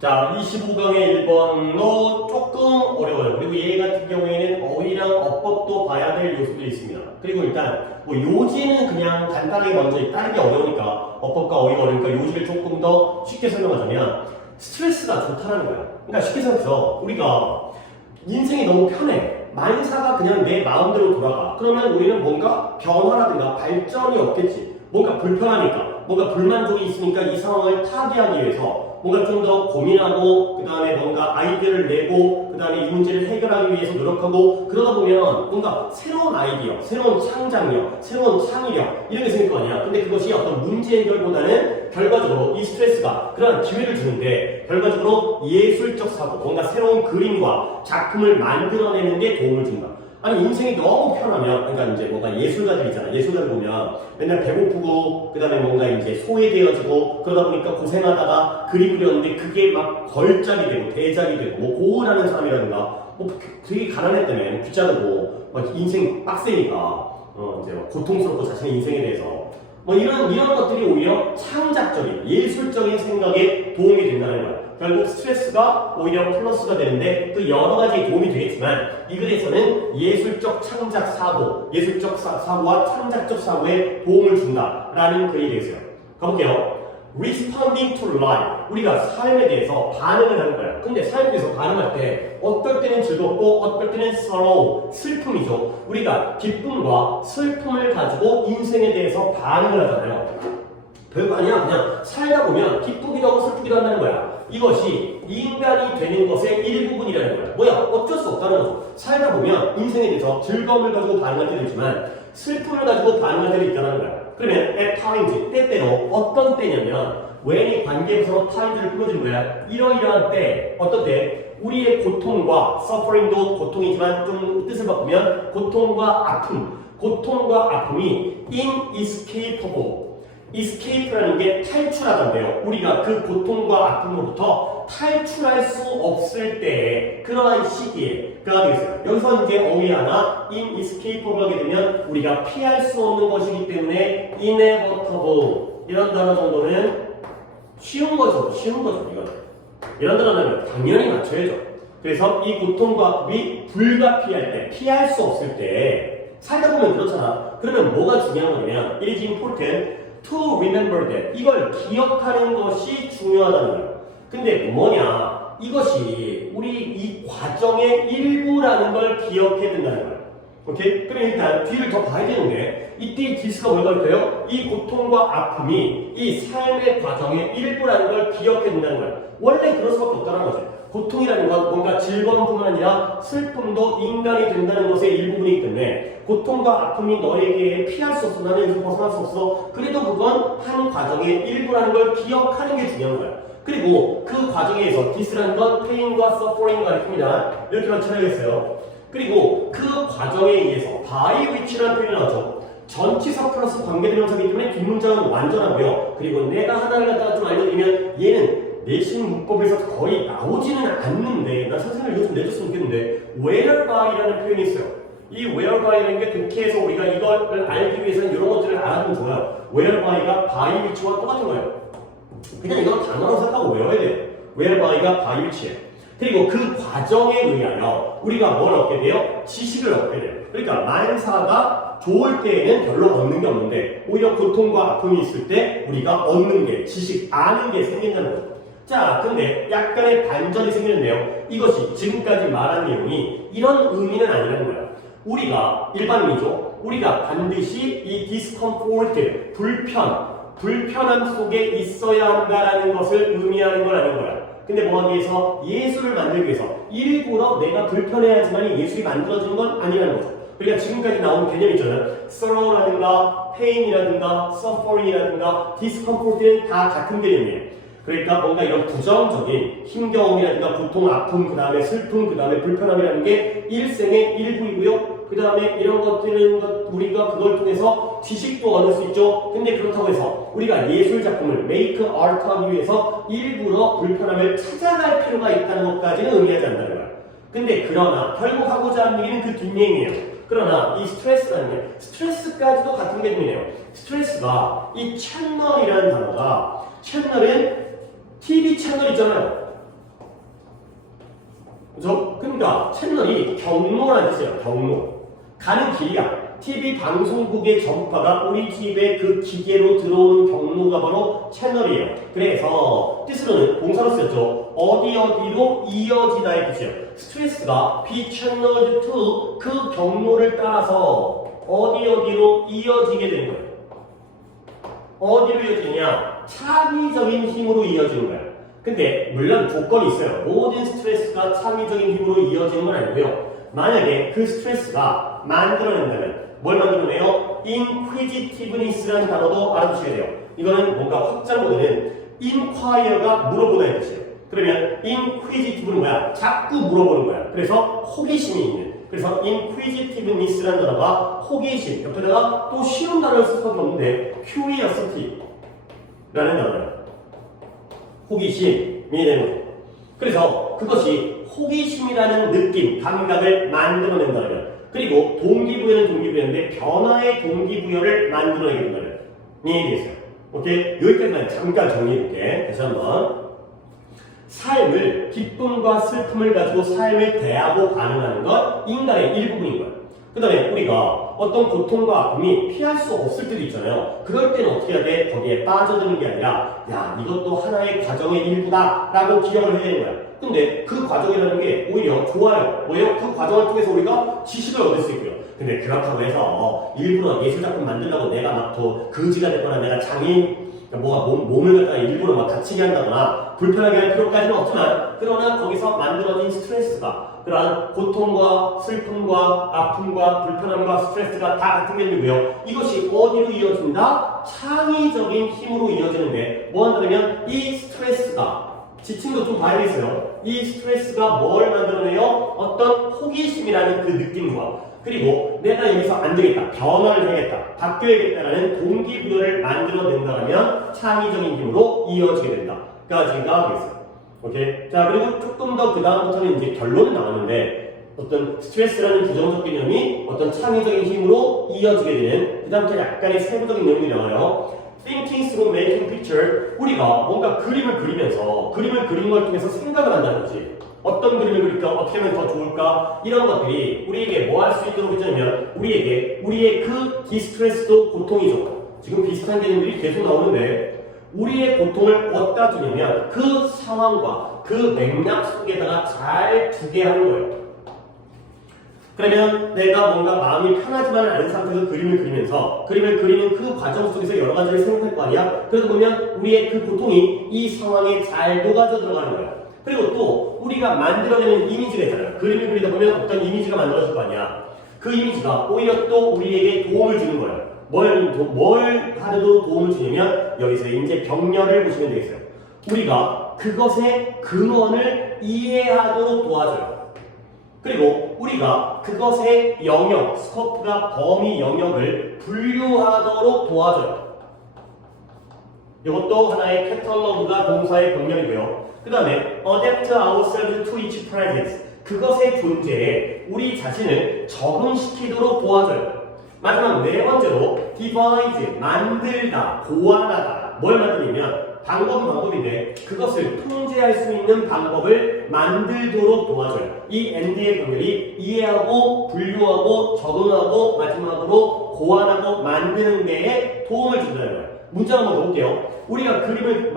자, 25강의 1번도 조금 어려워요. 그리고 얘 같은 경우에는 어휘랑 어법도 봐야 될 요소도 있습니다. 그리고 일단 뭐 요지는 그냥 간단하게 먼저 따르기 어려우니까 어법과 어휘가 어려우니까 요지를 조금 더 쉽게 설명하자면 스트레스가 좋다는 거야. 그러니까 쉽게 생각해서 우리가 인생이 너무 편해. 만사가 그냥 내 마음대로 돌아가. 그러면 우리는 뭔가 변화라든가 발전이 없겠지. 뭔가 불편하니까, 뭔가 불만족이 있으니까 이 상황을 타개하기 위해서 뭔가 좀 더 고민하고, 그 다음에 뭔가 아이디어를 내고, 그 다음에 이 문제를 해결하기 위해서 노력하고, 그러다 보면 뭔가 새로운 아이디어, 새로운 창작력, 새로운 창의력, 이런 게 생길 거 아니야. 근데 그것이 어떤 문제 해결보다는 결과적으로 이 스트레스가 그런 기회를 주는데, 결과적으로 예술적 사고, 뭔가 새로운 그림과 작품을 만들어내는 데 도움을 준다. 아니 인생이 너무 편하면 그러니까 이제 뭔가 예술가들 있잖아. 예술가들 보면 맨날 배고프고 그다음에 뭔가 이제 소외되어지고 그러다 보니까 고생하다가 그림 그렸는데 그게 막 걸작이 되고 대작이 되고 뭐 고은하는 사람이라든가 뭐 되게 가난했다며 귀찮고 막 인생 빡세니까 이제 막 고통스럽고 자신의 인생에 대해서 뭐 이런 것들이 오히려 창작적인 예술적인 생각에 도움이 된다는 거야. 결국 스트레스가 오히려 플러스가 되는데 그 여러 가지 도움이 되겠지만 이 글에서는 예술적 창작 사고, 예술적 사고와 창작적 사고에 도움을 준다라는 글이 되겠어요. 가볼게요. Responding to life. 우리가 삶에 대해서 반응을 하는 거야. 근데 삶에 대해서 반응할 때 어떨 때는 즐겁고 어떨 때는 sorrow, 슬픔이죠. 우리가 기쁨과 슬픔을 가지고 인생에 대해서 반응을 하잖아요. 별거 아니야. 그냥 살다 보면 기쁘기도 하고 슬프기도 한다는 거야. 이것이 인간이 되는 것의 일부분이라는 거야. 뭐야? 어쩔 수 없다는 거죠. 살다 보면 인생에 대해서 즐거움을 가지고 반응할 때도 있지만 슬픔을 가지고 반응할 때도 있다는 거야. 그러면 at times, 때때로 어떤 때냐면 when이 관계부사로 times를 풀어주는 거야. 이러이러한 때, 어떤 때 우리의 고통과 suffering도 고통이지만 좀 뜻을 바꾸면 고통과 아픔이 inescapable escape라는 게 탈출하던데요. 우리가 그 고통과 아픔으로부터 탈출할 수 없을 때에 그러한 시기에 그가 되겠어요. 여기서 이제 어휘 하나 inescapable 하게 되면 우리가 피할 수 없는 것이기 때문에 inevitable 이런 단어 정도는 쉬운 거죠. 이건 이런 단어는 당연히 맞춰야죠. 그래서 이 고통과 아픔이 불가피할 때, 피할 수 없을 때 살다 보면 그렇잖아. 그러면 뭐가 중요한 거냐면 it is important to remember that. 이걸 기억하는 것이 중요하다는 거예요. 근데 뭐냐? 이것이 우리 이 과정의 일부라는 걸 기억해야 된다는 거예요. 오케이? 그럼 일단 뒤를 더 봐야 되는데 이때 디스가 뭘 가르쳐요? 이 고통과 아픔이 이 삶의 과정의 일부라는 걸 기억해야 된다는 거예요. 원래 그럴 수밖에 없다는 거죠. 고통이라는 건 뭔가 즐거움뿐만 아니라 슬픔도 인간이 된다는 것의 일부분이기 때문에 고통과 아픔이 너에게 피할 수 없어. 나는 여기서 벗어날 수 없어. 그래도 그건 한 과정의 일부라는 걸 기억하는 게 중요한 거야. 그리고 그 과정에서 디스라는 건 pain과 suffering을 가리킵니다. 이렇게 나타내겠어요. 그리고 그 과정에 의해서 by which라는 표현이 나오죠. 전치사 플러스 관계대명사이기 때문에 뒷문장은 완전하고요. 그리고 내가 하나를 갖다가 좀 알려드리면 얘는 내신 문법에서 거의 나오지는 않는데 나 선생님을 이거 좀 내줬으면 좋겠는데 whereby-라는 표현이 있어요. 이 whereby-라는 게 독해에서 우리가 이걸 알기 위해서는 이런 것들을 알아두면 좋아요. whereby-가 by which와 똑같은 거예요. 그냥 이건 단어로 생각하고 외워야 돼요. whereby-가 by which예요. 그리고 그 과정에 의하여 우리가 뭘 얻게 돼요? 지식을 얻게 돼요. 그러니까 만사가 좋을 때에는 별로 얻는 게 없는데 오히려 고통과 아픔이 있을 때 우리가 얻는 게 지식, 아는 게 생긴다는 거죠. 자, 근데 약간의 반전이 생기는데요. 이것이 지금까지 말한 내용이 이런 의미는 아니라는 거예요. 우리가 일반인이죠. 우리가 반드시 이 discomfort, 불편함 속에 있어야 한다라는 것을 의미하는 건 아닌 거야. 근데 뭐 하기 위해서? 예술을 만들기 위해서 일부러 내가 불편해야지만 예술이 만들어지는 건 아니라는 거죠. 그러니까 지금까지 나온 개념 있잖아요. sorrow라든가 pain이라든가 suffering이라든가 discomfort는 다 같은 개념이에요. 그러니까 뭔가 이런 부정적인 힘겨움이라든가 고통, 아픔, 그 다음에 슬픔, 그 다음에 불편함이라는 게 일생의 일부이고요. 그 다음에 이런 것들은 우리가 그걸 통해서 지식도 얻을 수 있죠. 근데 그렇다고 해서 우리가 예술 작품을 make art 하기 위해서 일부러 불편함을 찾아갈 필요가 있다는 것까지는 의미하지 않는다는 거예요. 근데 그러나 결국 하고자 하는 얘기는 그 뒷얘기예요. 그러나 이 스트레스라는 게 스트레스까지도 같은 개념이네요. 스트레스가 이 채널이라는 단어가 채널은 TV 채널 있잖아요. 채널이 경로라는 뜻이에요. 경로. 가는 길이야. TV 방송국의 전파가 우리 집에 그 기계로 들어오는 경로가 바로 채널이에요. 그래서 뜻으로는 동사로 쓰였죠. 어디 어디로 이어지다의 뜻이에요. 스트레스가 be channeled to 그 경로를 따라서 어디 어디로 이어지게 되는 거예요. 어디로 이어지냐? 창의적인 힘으로 이어지는 거예요. 근데 물론 조건이 있어요. 모든 스트레스가 창의적인 힘으로 이어지는 건 아니고요. 만약에 그 스트레스가 만들어낸다면 뭘 만들어내요? inquisitiveness라는 단어도 알아두셔야 돼요. 이거는 뭔가 확장보다는 inquire가 물어보다의 뜻이에요. 그러면 inquisitive는 뭐야? 자꾸 물어보는 거야. 그래서 호기심이 있는. 그래서 inquisitiveness라는 단어가 호기심. 옆에다가 또 쉬운 단어를 쓸 수밖에 없는데 curiosity라는 단어예요. 호기심이 되는 거예요. 그래서 그것이 호기심이라는 느낌, 감각을 만들어낸다면 그리고 동기부여는 동기부여인데 변화의 동기부여를 만들어내게 된다면 이해가 됐어요. 오케이? 여기까지만 잠깐 정리해볼게. 다시 한번. 삶을, 기쁨과 슬픔을 가지고 삶을 대하고 반응하는 건 인간의 일부분인 거예요. 그 다음에 우리가 어떤 고통과 아픔이 피할 수 없을 때도 있잖아요. 그럴 때는 어떻게 해야 돼? 거기에 빠져드는 게 아니라 야 이것도 하나의 과정의 일부다 라고 기억을 해야 되는 거야. 근데 그 과정이라는 게 오히려 좋아요. 왜요? 그 과정을 통해서 우리가 지식을 얻을 수 있고요. 근데 그렇다고 해서 일부러 예술작품 만들려고 내가 막 더 거지가 됐거나 내가 장애인 뭐가 몸을 갖다가 일부러 막 다치게 한다거나 불편하게 할 필요까지는 없지만 그러나 거기서 만들어진 스트레스가 그러한 고통과 슬픔과 아픔과 불편함과 스트레스가 다 같은 개념이고요. 이것이 어디로 이어진다? 창의적인 힘으로 이어지는데 뭐 한다면 이 스트레스가 지침도 좀 봐야겠어요. 이 스트레스가 뭘 만들어내요? 어떤 호기심이라는 그 느낌과 그리고 내가 여기서 안 되겠다, 변화를 해야겠다, 바뀌어야겠다라는 동기부여를 만들어낸다면 창의적인 힘으로 이어지게 된다. 까지가 되겠어요. 오케이? 자, 그리고 조금 더 그 다음부터는 이제 결론이 나왔는데 어떤 스트레스라는 부정적 개념이 어떤 창의적인 힘으로 이어지게 되는 그 다음부터 약간의 세부적인 내용이 나와요. Thinking through making picture. 우리가 뭔가 그림을 그리면서 그림을 그리는 걸 통해서 생각을 한다는 거지. 어떤 그림을 그릴까? 어떻게 하면 더 좋을까? 이런 것들이 우리에게 뭐 할 수 있도록 해주냐면 우리에게 우리의 그 디스트레스도 고통이죠. 지금 비슷한 개념들이 계속 나오는데 우리의 고통을 어디다 두냐면 그 상황과 그 맥락 속에다가 잘 두게 하는 거예요. 그러면 내가 뭔가 마음이 편하지만 않은 상태에서 그림을 그리면서 그림을 그리는 그 과정 속에서 여러 가지를 생각할 거 아니야? 그러다 보면 우리의 그 고통이 이 상황에 잘 녹아져 들어가는 거야. 그리고 또 우리가 만들어내는 이미지가 있잖아요. 그림을 그리다 보면 어떤 이미지가 만들어질 거 아니야. 그 이미지가 오히려 또 우리에게 도움을 주는 거예요. 뭘 하려도 도움을 주냐면 여기서 이제 병렬을 보시면 되겠어요. 우리가 그것의 근원을 이해하도록 도와줘요. 그리고 우리가 그것의 영역, 스코프가 범위 영역을 분류하도록 도와줘요. 이것도 하나의 캐탈로그가 동사의 병렬이고요. 그 다음에 adapt ourselves to each presence. 그것의 존재에 우리 자신을 적응시키도록 도와줘요. 마지막 네 번째로 devise, 만들다, 고안하다. 뭘 만들냐면 방법은 방법인데 그것을 통제할 수 있는 방법을 만들도록 도와줘요. 이 ND의 병렬이 이해하고 분류하고 적응하고 마지막으로 고안하고 만드는 데에 도움을 준다는 거예요. 문장 한번 넣을게요. 우리가 그림을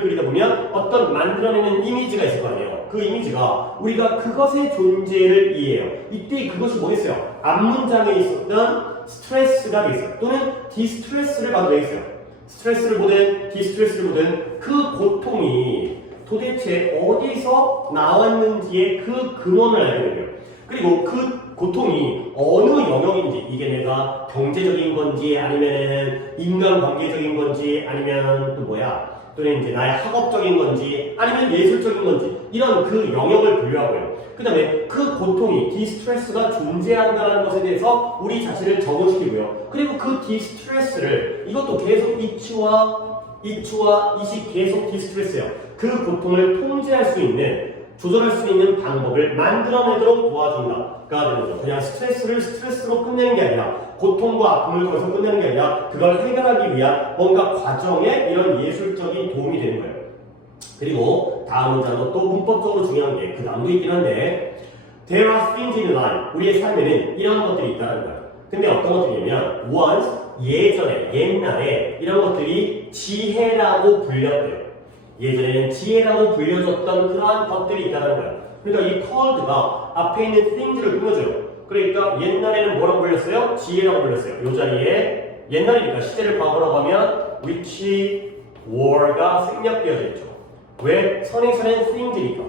그리다 보면 어떤 만들어내는 이미지가 있을 거 아니에요. 그 이미지가 우리가 그것의 존재를 이해해요. 이때 그것이 뭐겠어요? 앞문장에 있었던 스트레스가 되겠어요. 또는 디스트레스를 봐도 되겠어요. 스트레스를 보든 디스트레스를 보든 그 고통이 도대체 어디서 나왔는지의 그 근원을 알게 돼요. 그리고 그 고통이 어느 영역인지, 이게 내가 경제적인 건지 아니면 인간관계적인 건지 아니면 또는 이제 나의 학업적인 건지 아니면 예술적인 건지 이런 그 영역을 분류하고요. 그 다음에 그 고통이 디스트레스가 존재한다는 것에 대해서 우리 자신을 적응시키고요. 그리고 그 디스트레스를 이것도 계속 이치와 이식 계속 디스트레스예요. 그 고통을 통제할 수 있는 조절할 수 있는 방법을 만들어내도록 도와준다가 되는 거죠. 그냥 스트레스를 스트레스로 끝내는 게 아니라 고통과 아픔을 통해서 끝내는 게 아니라 그걸 해결하기 위한 뭔가 과정에 이런 예술적인 도움이 되는 거예요. 그리고 다음 문장도 또 문법적으로 중요한 게 그 다음도 있긴 한데 There are things in life. 우리의 삶에는 이런 것들이 있다는 거야. 근데 어떤 것들이냐면 once, 예전에, 옛날에 이런 것들이 지혜라고 불렸대요. 예전에는 지혜라고 불려졌던 그러한 것들이 있다는 거야. 그러니까 이 called가 앞에 있는 things를 꾸며줘요. 그러니까 옛날에는 뭐라고 불렸어요? 지혜라고 불렸어요. 이 자리에 옛날이니까 시제를 과거라고 하면 which were가 생략되어져 있죠. 왜? 선행사는 things니까.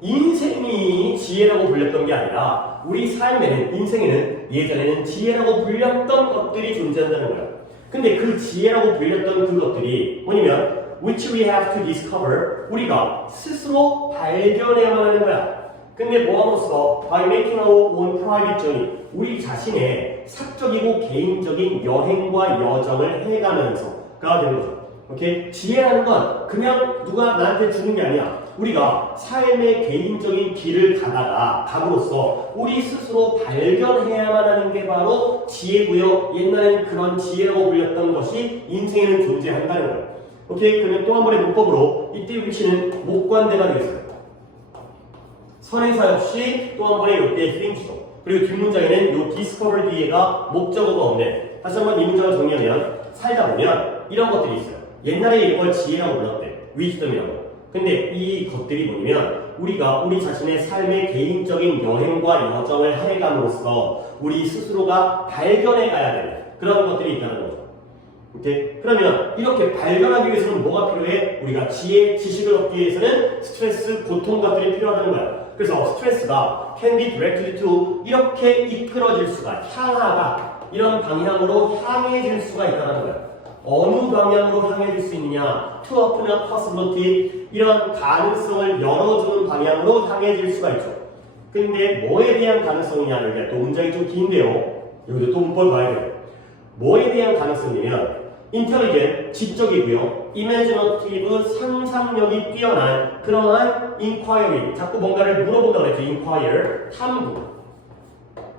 인생이 지혜라고 불렸던 게 아니라 우리 삶에는 인생에는 예전에는 지혜라고 불렸던 것들이 존재한다는 거야. 근데 그 지혜라고 불렸던 그것들이 뭐냐면 which we have to discover 우리가 스스로 발견해야만 하는 거야. 근데 뭐함으로써 by making our own private journey 우리 자신의 사적이고 개인적인 여행과 여정을 해가면서가 되는 거죠. 오케이? 지혜라는 건 그냥 누가 나한테 주는 게 아니야. 우리가 삶의 개인적인 길을 감으로써 우리 스스로 발견해야만 하는 게 바로 지혜고요. 옛날엔 그런 지혜라고 불렸던 것이 인생에는 존재한다는 거예요. 오케이? 그러면 또 한 번의 문법으로 이때 위치는 목관대가 되겠어요. 선행사 역시 또 한 번의 이때의 things죠. 그리고 뒷문장에는 이 discover 뒤에가 목적어가 없네. 다시 한번 이 문장을 정리하면 살다 보면 이런 것들이 있어요. 옛날에 이걸 지혜라고 불렀대. wisdom이라고. 근데 이 것들이 뭐냐면 우리가 우리 자신의 삶의 개인적인 여행과 여정을 해감으로써 우리 스스로가 발견해 가야 되는 그런 것들이 있다는 거죠. 오케이? 그러면 이렇게 발견하기 위해서는 뭐가 필요해? 우리가 지혜, 지식을 얻기 위해서는 스트레스, 고통 같들이 필요하다는 거야. 그래서 스트레스가 can be directed to 이렇게 이끌어질 수가 향하다 이런 방향으로 향해질 수가 있다는 거야. 어느 방향으로 향해질 수 있느냐? to open a possibility 이런 가능성을 열어주는 방향으로 향해질 수가 있죠. 근데 뭐에 대한 가능성이냐? 여기가 또 문장이 좀 긴데요. 여기도 또 문법을 봐야 돼요. 뭐에 대한 가능성이냐면 intelligent, 지적이고요. imaginative, 상상력이 뛰어난 그러한 inquiry, 자꾸 뭔가를 물어본다고 그랬죠. inquire, 탐구.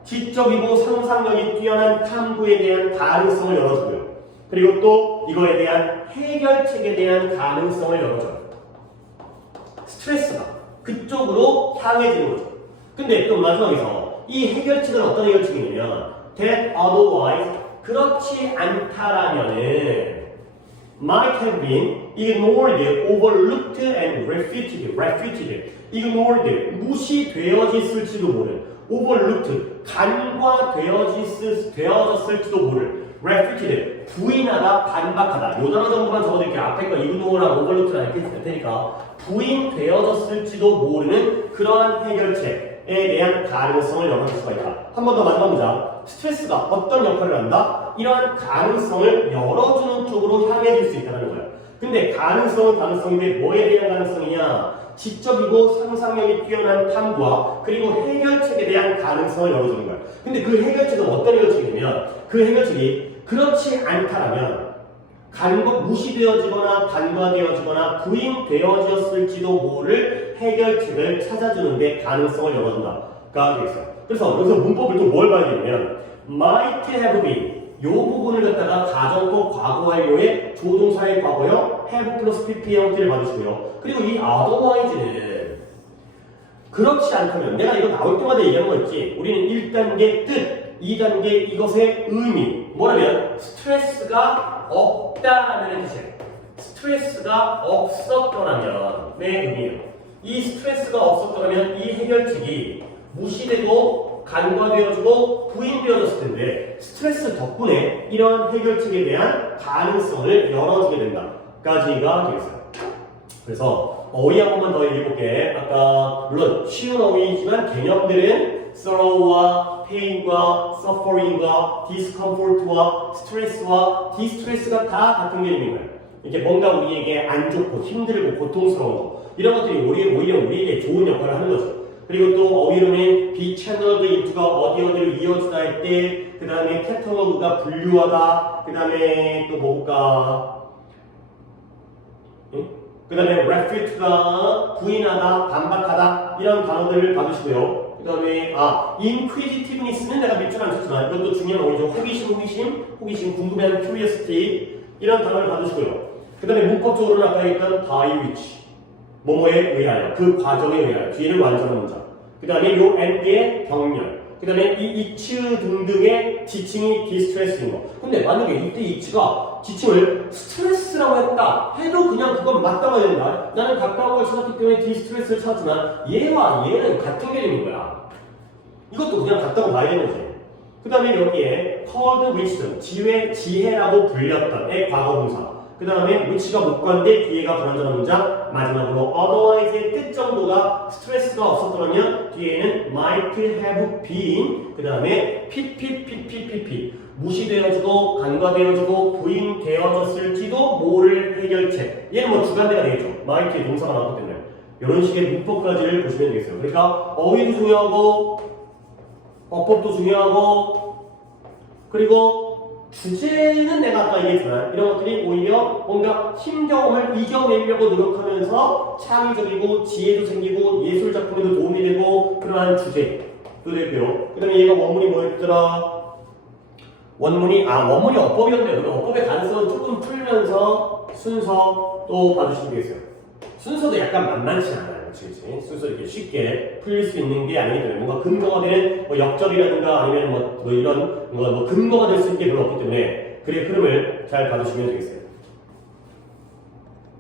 지적이고 상상력이 뛰어난 탐구에 대한 가능성을 열어주고요. 그리고 또 이거에 대한 해결책에 대한 가능성을 열어줘요. 스트레스가 그쪽으로 향해지는 거죠. 근데 또 마지막에서 이 해결책은 어떤 해결책이냐면 that otherwise 그렇지 않다라면은 might have been ignored, overlooked and refuted. ignored, 무시되어졌을지도 모를. overlooked, 간과되어졌을지도 모를. refuted, 부인하다, 반박하다. 요 단어 정도만 적어드릴게요. 앞에 거 ignore랑 overlooked랑 이렇게 될 테니까 부인되어졌을지도 모르는 그러한 해결책에 대한 가능성을 열어줄 수가 있다. 한 번 더 마지막 문장. 스트레스가 어떤 역할을 한다? 이러한 가능성을 열어주는 쪽으로 향해질 수 있다는 거예요. 근데 가능성은 가능성인데 뭐에 대한 가능성이냐? 지적이고 상상력이 뛰어난 탐구와 그리고 해결책에 대한 가능성을 열어주는 거예요. 근데 그 해결책은 어떤 해결책이냐면 그 해결책이 그렇지 않다라면 무시되어지거나 간과되어지거나 부인되어졌을지도 모를 해결책을 찾아주는데 가능성을 열어준다가 되겠어요. 그래서 여기서 문법을 또 뭘 봐야 되냐면 might have been 이 부분을 갖다가 가정법 과거 완료의 조동사의 과거형 have 플러스 pp의 형태를 받으시고요. 그리고 이 otherwise는 그렇지 않다면 내가 이거 나올 때마다 얘기하는 거 있지. 우리는 1단계 뜻, 2단계 이것의 의미 뭐라면 스트레스가 없다라는 뜻이에요. 스트레스가 없었더라면 내 의미예요. 이 스트레스가 없었더라면 이 해결책이 무시되고 간과되어지고 부인되어졌을 텐데 스트레스 덕분에 이런 해결책에 대한 가능성을 열어주게 된다까지가 되겠어요. 그래서 어휘 한 번만 더 얘기해볼게. 아까 물론 쉬운 어휘이지만 개념들은 sorrow와 pain과 suffering과 discomfort와 stress와 distress가 다 같은 개념인 거예요. 이렇게 뭔가 우리에게 안 좋고 힘들고 고통스러운 거 이런 것들이 오히려 우리에게 좋은 역할을 하는 거죠. 그리고 또 어휘로는 be channeled into가 어디로 이어지다 할 때 그 다음에 catalogue가 분류하다 그 다음에 또 뭐가 그 다음에 refute가 부인하다 반박하다 이런 단어들을 받으시고요. 그 다음에 inquisitiveness는 내가 몇 줄 안 썼지만 이것도 중요한 어휘죠. 호기심 궁금해하는 curiosity 이런 단어를 받으시고요. 그 다음에 문법적으로는 아까 했던 by which 뭐뭐에 의하여 그 과정에 의하여 뒤에는 완전한 문장 그 다음에 요 and의 병렬 그 다음에 이 each 등등의 지칭이 distress인 거 근데 만약에 이때 each가 지칭을 스트레스라고 했다 해도 그냥 그건 맞다고 해야 된다 나는 가까운 걸 찾았기 때문에 distress를 찾았지만 얘와 얘는 같은 개념인 거야 이것도 그냥 같다고 봐야 되는 거지 그 다음에 여기에 called wisdom 지혜라고 불렸던의 과거분사 그 다음에 which가 목관대 뒤에가 불완전한 문장 마지막으로 otherwise의 끝 정도가 스트레스가 없었더라면 뒤에는 might have been 그 다음에 pppppp 무시되어지고 간과되어지고 부인되어졌을지도 모를 해결책 얘는 뭐 주관대가 되겠죠 might의 동사가 나왔기 때문에 이런 식의 문법까지를 보시면 되겠어요 그러니까 어휘도 중요하고 어법도 중요하고 그리고 주제는 내가 아까 얘기했지만 이런 것들이 오히려 뭔가 힘겨움을 이겨내려고 노력하면서 창의적이고 지혜도 생기고 예술 작품에도 도움이 되고 그러한 주제도 되고요. 그 다음에 얘가 원문이 뭐였더라? 원문이 어법이었네요. 그럼 어법의 가능성은 조금 풀면서 순서 또 봐주시면 되겠어요. 순서도 약간 만만치 않아요. 그치? 순서 이렇게 쉽게 풀릴 수 있는 게 아니기 때문에 뭔가 근거가 되는 뭐 역절이라든가 아니면 뭐 이런 뭔가 뭐 근거가 될 수 있는 게 별로 없기 때문에 그의 흐름을 잘 봐주시면 되겠어요.